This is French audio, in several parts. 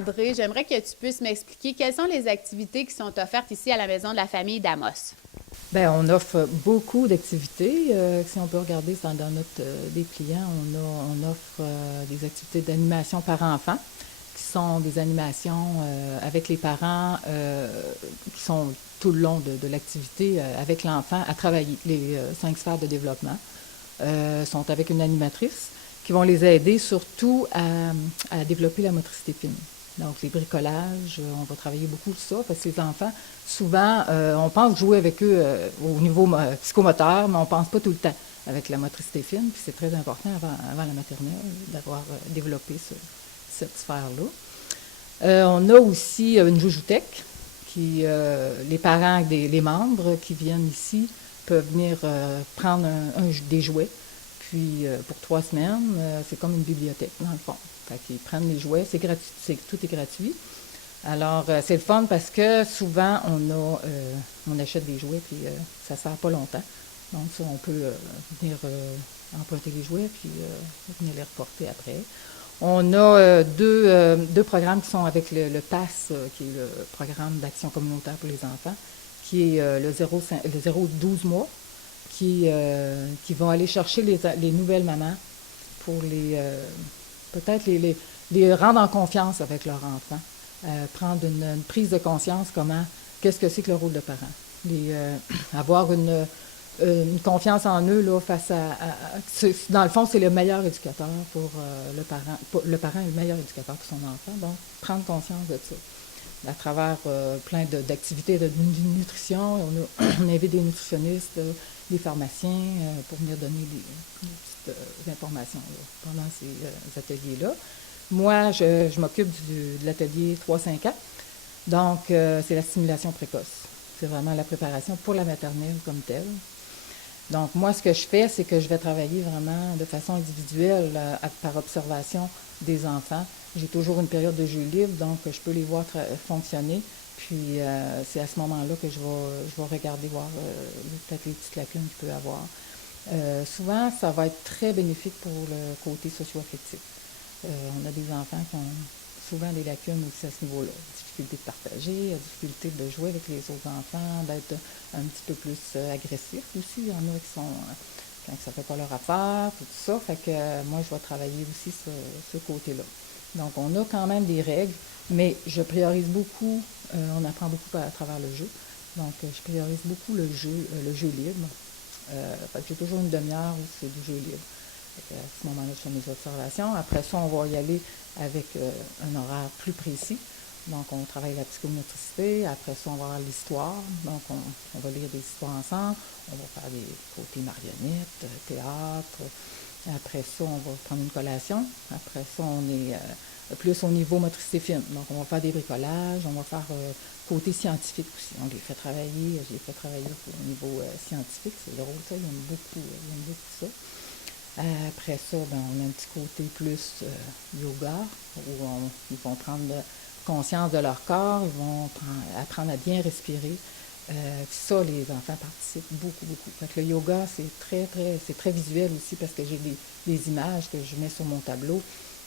André, j'aimerais que tu puisses m'expliquer quelles sont les activités qui sont offertes ici à la maison de la famille d'Amos. Bien, on offre beaucoup d'activités. Si on peut regarder dans notre dépliant, on offre des activités d'animation par enfant, qui sont des animations avec les parents, qui sont tout le long de l'activité avec l'enfant à travailler, les 5 sphères de développement. Sont avec une animatrice qui vont les aider surtout à développer la motricité fine. Donc, les bricolages, on va travailler beaucoup sur ça, parce que les enfants, souvent, on pense jouer avec eux au niveau psychomoteur, mais on ne pense pas tout le temps avec la motricité fine. Puis c'est très important avant la maternelle d'avoir développé cette sphère-là. On a aussi une joujoutech qui, les parents, les membres qui viennent ici peuvent venir prendre des jouets. Puis pour 3 semaines, c'est comme une bibliothèque, dans le fond. Fait qu'ils prennent les jouets, c'est gratuit, tout est gratuit. Alors, c'est le fun parce que souvent, on achète des jouets, puis ça ne sert pas longtemps. Donc, ça, on peut venir emprunter les jouets, puis venir les reporter après. On a deux programmes qui sont avec le PASS, qui est le programme d'action communautaire pour les enfants, qui est le 0-12 mois, qui vont aller chercher les nouvelles mamans pour peut-être les rendre en confiance avec leur enfant, prendre une prise de conscience qu'est-ce que c'est que le rôle de parent, avoir une confiance en eux là, face dans le fond, c'est le meilleur éducateur pour le parent. Le parent est le meilleur éducateur pour son enfant, donc prendre conscience de ça. À travers plein d'activités de nutrition, on invite des nutritionnistes, des pharmaciens pour venir donner des petites informations là, pendant ces ateliers-là. Moi, je m'occupe de l'atelier 3-5 ans, donc c'est la stimulation précoce. C'est vraiment la préparation pour la maternelle comme telle. Donc, moi, ce que je fais, c'est que je vais travailler vraiment de façon individuelle par observation des enfants. J'ai toujours une période de jeu libre, donc je peux les voir fonctionner. Puis, c'est à ce moment-là que je vais regarder, voir peut-être les petites lacunes qu'il peut avoir. Souvent, ça va être très bénéfique pour le côté socio-affectif. On a des enfants qui ont souvent des lacunes aussi à ce niveau-là. Difficulté de partager, difficulté de jouer avec les autres enfants, d'être un petit peu plus agressif aussi. Il y en a qui sont, quand ça ne fait pas leur affaire, tout ça. Fait que moi, je vais travailler aussi ce côté-là. Donc, on a quand même des règles, mais je priorise beaucoup, on apprend beaucoup à travers le jeu. Donc, je priorise beaucoup le jeu libre. Fait que j'ai toujours une demi-heure où c'est du jeu libre. À ce moment-là, je fais mes observations. Après ça, on va y aller avec un horaire plus précis. Donc, on travaille la psychomotricité. Après ça, on va avoir l'histoire. Donc, on va lire des histoires ensemble. On va faire des côtés marionnettes, théâtre. Après ça, on va prendre une collation. Après ça, on est plus au niveau motricité fine. Donc, on va faire des bricolages. On va faire côté scientifique aussi. On les fait travailler. Je les fais travailler au niveau scientifique. C'est drôle, ça. Ils aiment beaucoup ça. Après ça, ben, on a un petit côté plus yoga, où ils vont prendre conscience de leur corps, ils vont apprendre à bien respirer. Ça, les enfants participent beaucoup, beaucoup. Fait que le yoga, c'est très visuel aussi parce que j'ai des images que je mets sur mon tableau.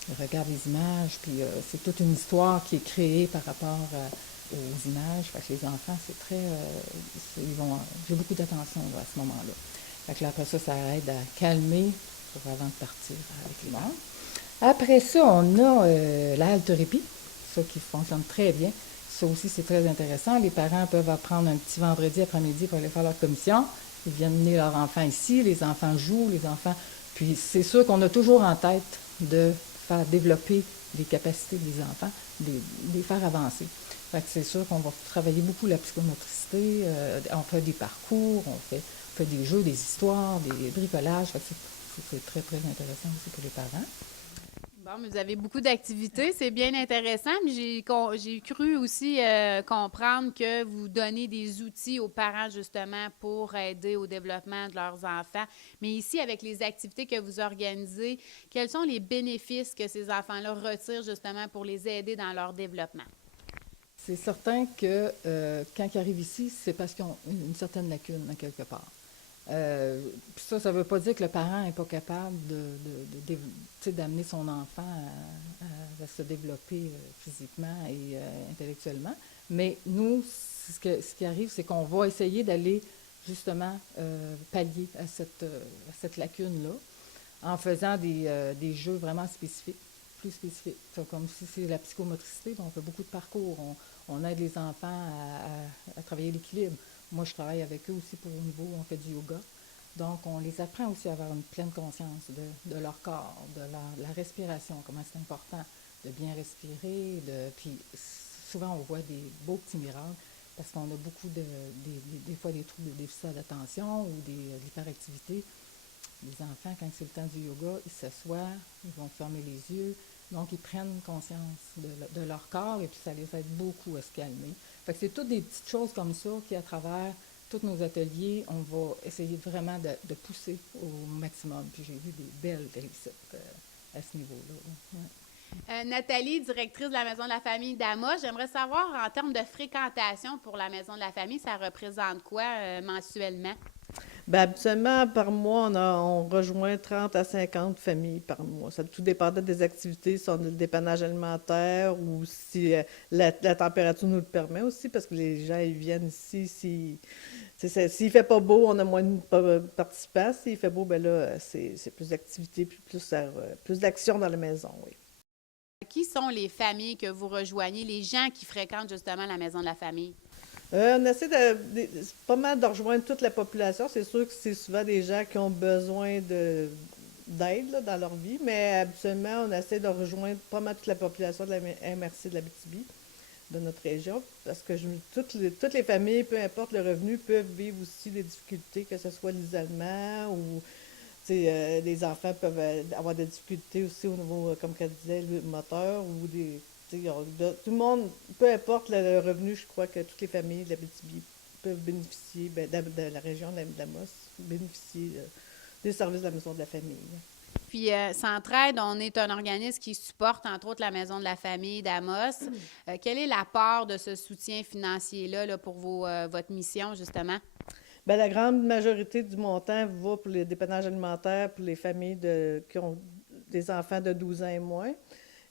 Je regarde les images, puis c'est toute une histoire qui est créée par rapport aux images. Fait que les enfants, j'ai beaucoup d'attention là, à ce moment-là. Fait que là, après ça, ça aide à calmer avant de partir avec les parents. Après ça, on a la haltéropie, ça qui fonctionne très bien. Ça aussi, c'est très intéressant. Les parents peuvent apprendre un petit vendredi après-midi pour aller faire leur commission. Ils viennent mener leurs enfants ici, les enfants jouent, les enfants. Puis c'est sûr qu'on a toujours en tête de faire développer les capacités des enfants, de les faire avancer. Fait que c'est sûr qu'on va travailler beaucoup la psychomotricité, on fait des parcours, on fait des jeux, des histoires, des bricolages. Fait que c'est très, très intéressant aussi pour les parents. Bon, mais vous avez beaucoup d'activités, c'est bien intéressant. Mais j'ai cru aussi comprendre que vous donnez des outils aux parents justement pour aider au développement de leurs enfants. Mais ici, avec les activités que vous organisez, quels sont les bénéfices que ces enfants-là retirent justement pour les aider dans leur développement? C'est certain que quand ils arrivent ici, c'est parce qu'ils ont une certaine lacune à quelque part. Puis ça ne veut pas dire que le parent n'est pas capable tu sais, d'amener son enfant à se développer physiquement et intellectuellement. Mais nous, ce qui arrive, c'est qu'on va essayer d'aller justement pallier à cette lacune-là en faisant des jeux vraiment spécifiques, plus spécifiques. Fait comme si c'est la psychomotricité, on fait beaucoup de parcours. On aide les enfants à travailler l'équilibre. Moi, je travaille avec eux aussi pour au niveau, on fait du yoga. Donc, on les apprend aussi à avoir une pleine conscience de leur corps, de la respiration, comment c'est important de bien respirer. Puis souvent, on voit des beaux petits miracles parce qu'on a beaucoup des fois des troubles de déficit d'attention ou de l'hyperactivité. Les enfants, quand c'est le temps du yoga, ils s'assoient, ils vont fermer les yeux. Donc, ils prennent conscience de leur corps et puis ça les aide beaucoup à se calmer. Fait que c'est toutes des petites choses comme ça qui, à travers tous nos ateliers, on va essayer vraiment de pousser au maximum. Puis j'ai vu des belles réussites à ce niveau-là. Ouais. Nathalie, directrice de la Maison de la famille d'Amos, j'aimerais savoir, en termes de fréquentation pour la Maison de la famille, ça représente quoi mensuellement? Bien, habituellement, par mois, on rejoint 30 à 50 familles par mois. Ça tout dépendait des activités, si on a le dépannage alimentaire ou si la température nous le permet aussi, parce que les gens, ils viennent ici. S'il fait pas beau, on a moins de participants. S'il fait beau, ben là, c'est plus d'activités, plus d'action dans la maison, oui. Qui sont les familles que vous rejoignez, les gens qui fréquentent justement la Maison de la famille? On essaie pas mal de rejoindre toute la population. C'est sûr que c'est souvent des gens qui ont besoin d'aide là, dans leur vie, mais habituellement, on essaie de rejoindre pas mal toute la population de la MRC de l'Abitibi, de notre région, parce que toutes les familles, peu importe le revenu, peuvent vivre aussi des difficultés, que ce soit l'isolement ou les enfants peuvent avoir des difficultés aussi au niveau, comme elle disait, le moteur ou tout le monde, peu importe le revenu, je crois que toutes les familles de l'Abitibi peuvent bénéficier, de la région d'Amos, bénéficier des services de la Maison de la famille. Puis, Centraide, on est un organisme qui supporte, entre autres, la Maison de la famille d'Amos. Quelle est la part de ce soutien financier-là là, pour votre mission, justement? Bien, la grande majorité du montant va pour les dépannages alimentaires pour les familles qui ont des enfants de 12 ans et moins.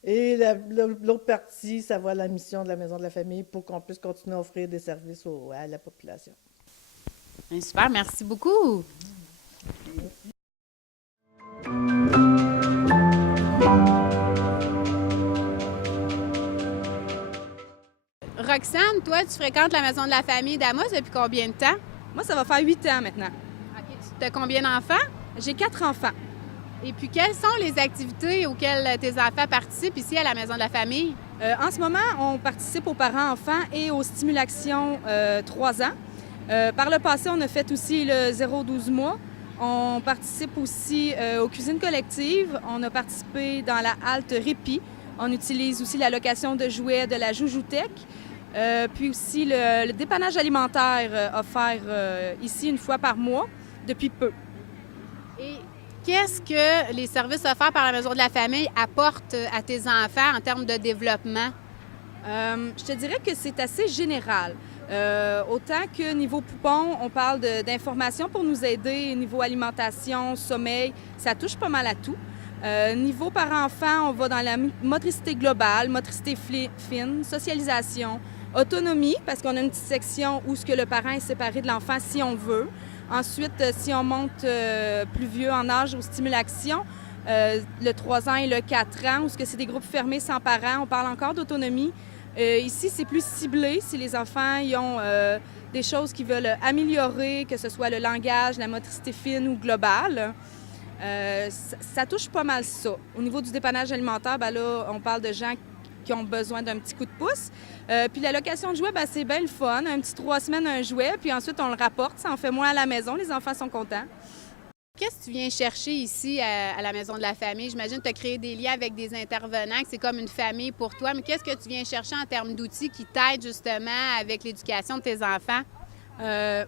Et l'autre partie, ça va à la mission de la Maison de la famille pour qu'on puisse continuer à offrir des services à la population. Super, merci beaucoup. Roxane, toi, tu fréquentes la Maison de la famille d'Amos depuis combien de temps? Moi, ça va faire 8 ans maintenant. OK. Tu as combien d'enfants? J'ai 4 enfants. Et puis, quelles sont les activités auxquelles tes enfants participent ici à la Maison de la famille? En ce moment, on participe aux parents-enfants et aux stimulations 3 ans. Par le passé, on a fait aussi le 0-12 mois. On participe aussi aux cuisines collectives. On a participé dans la halte Répit. On utilise aussi la location de jouets de la Joujoutech. Puis aussi le dépannage alimentaire offert ici une fois par mois depuis peu. Et qu'est-ce que les services offerts par la Maison de la famille apportent à tes enfants en termes de développement? Je te dirais que c'est assez général. Autant que niveau poupon, on parle d'informations pour nous aider, niveau alimentation, sommeil, ça touche pas mal à tout. Niveau parent-enfant, on va dans la motricité globale, motricité fine, socialisation, autonomie, parce qu'on a une petite section où ce que le parent est séparé de l'enfant si on veut. Ensuite, si on monte plus vieux en âge aux stimulations, le 3 ans et le 4 ans, où ce que c'est des groupes fermés sans parents, on parle encore d'autonomie. Ici, c'est plus ciblé si les enfants ils ont des choses qu'ils veulent améliorer, que ce soit le langage, la motricité fine ou globale. Ça touche pas mal ça. Au niveau du dépannage alimentaire, ben là, on parle de gens qui ont besoin d'un petit coup de pouce. Puis la location de jouets, ben, c'est bien le fun. Un petit 3 semaines, un jouet, puis ensuite on le rapporte. Ça en fait moins à la maison. Les enfants sont contents. Qu'est-ce que tu viens chercher ici à la Maison de la famille? J'imagine que tu as créé des liens avec des intervenants, que c'est comme une famille pour toi. Mais qu'est-ce que tu viens chercher en termes d'outils qui t'aident justement avec l'éducation de tes enfants?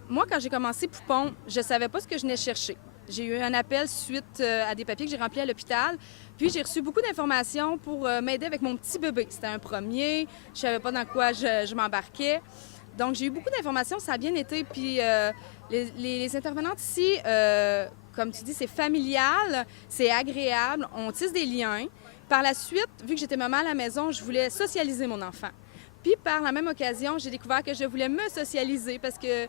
Moi, quand j'ai commencé Poupon, je savais pas ce que je venais chercher. J'ai eu un appel suite à des papiers que j'ai remplis à l'hôpital. Puis j'ai reçu beaucoup d'informations pour m'aider avec mon petit bébé. C'était un premier. Je savais pas dans quoi je m'embarquais. Donc, j'ai eu beaucoup d'informations, ça a bien été. Puis, les intervenantes ici, comme tu dis, c'est familial, c'est agréable, on tisse des liens. Par la suite, vu que j'étais maman à la maison, je voulais socialiser mon enfant. Puis, par la même occasion, j'ai découvert que je voulais me socialiser parce que,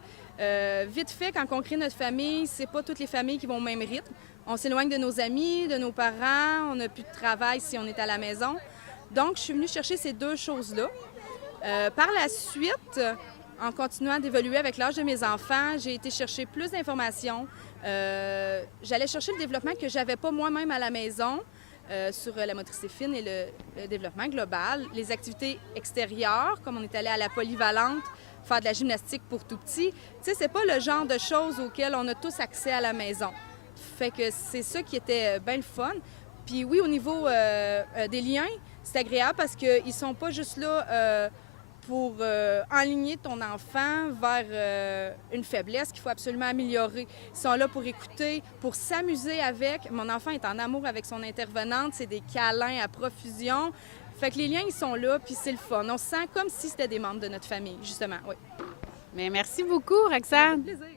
vite fait, quand on crée notre famille, c'est pas toutes les familles qui vont au même rythme. On s'éloigne de nos amis, de nos parents, on n'a plus de travail si on est à la maison. Donc, je suis venue chercher ces deux choses-là. Par la suite, en continuant d'évoluer avec l'âge de mes enfants, j'ai été chercher plus d'informations. J'allais chercher le développement que j'avais pas moi-même à la maison sur la motricité fine et le développement global. Les activités extérieures, comme on est allé à la polyvalente, faire de la gymnastique pour tout petit. Tu sais, c'est pas le genre de choses auxquelles on a tous accès à la maison. Fait que c'est ça qui était bien le fun. Puis oui, au niveau des liens, c'est agréable parce qu'ils sont pas juste là pour enligner ton enfant vers une faiblesse qu'il faut absolument améliorer. Ils sont là pour écouter, pour s'amuser avec. Mon enfant est en amour avec son intervenante, c'est des câlins à profusion. Fait que les liens, ils sont là, puis c'est le fun. On se sent comme si c'était des membres de notre famille, justement, oui. Mais merci beaucoup, Roxane. Ça fait plaisir.